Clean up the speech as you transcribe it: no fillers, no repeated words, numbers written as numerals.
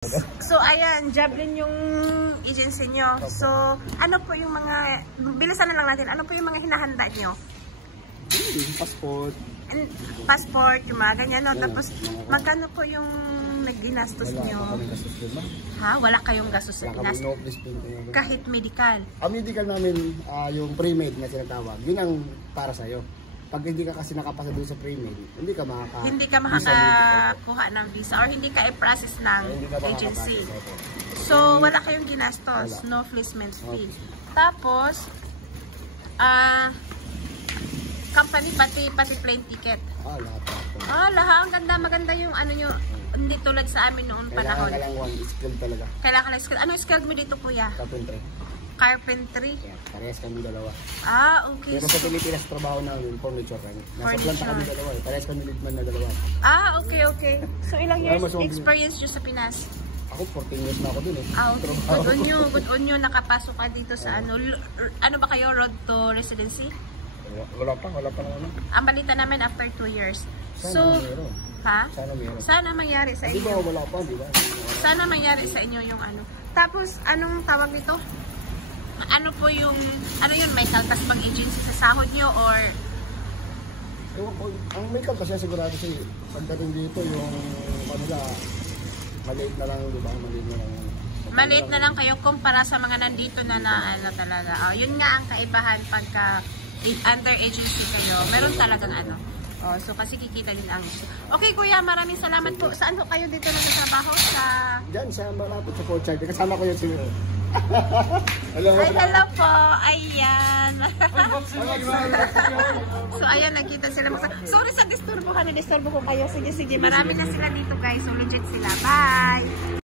So ayan, Javelin yung agency nyo. So ano po yung mga, bilisan na lang natin, ano po yung mga hinahanda nyo? Passport. Passport, yung mga ganyan, no? Tapos magkano po yung nagginastos nyo? Ha? Wala kayong gastos sa Pinas? Kahit medical? Ang medical namin, yung pre-med na sinatawag, yun ang para sa'yo. Pag hindi ka kasi nakapasa doon sa pre-med, hindi ka makakakuha ng visa or hindi ka i-process ng agency. So, wala kayong ginastos, no placement fee. Tapos, company pati plane ticket. Lahat. Ang maganda yung ano nyo, hindi tulad sa amin noon panahon. Kailangan ka lang skilled talaga. Kailangan ka lang skilled. Ano skilled mo dito, kuya? Carpentry. Yeah, parehas kami dalawa. Okay. Pero sa Pilipinas, trabaho namin, furniture kami. Nasa planta kami dalawa. Parehas kami lidman na dalawa. Okay. So, ilang years experience nyo sa Pinas? Ako, 14 years na ako dun eh. Good on you. Nakapasok ka dito sa ano ba kayo, road to residency? Wala pa lang ano. Ang balita namin after 2 years. Sana meron. Ha? Sana meron. Sana mangyari sa inyo. Di ba wala pa, di ba? Sana mangyari sa inyo yung ano. Tapos, anong tawag nito? Ano po yung, may kaltas bang agency sa sahod nyo or? Ang may kaltas siya sigurado siya. Pagdating dito yung kanila, maliit na lang, di ba? Maliit na lang kayo kumpara sa mga nandito na talaga. Yun nga ang kaibahan pagka under agency kayo. Meron talagang so kasi kikita din ang Okay kuya, maraming salamat po. Saan po kayo dito nagtatrabaho? Diyan sa malapit sa Port Charles. Kasama ko yung siguro. Hello po. Ayan. So ayan, nakita sila. Sorry sa disturbo ko kayo. Sige. Marami na sila dito guys. So legit sila. Bye.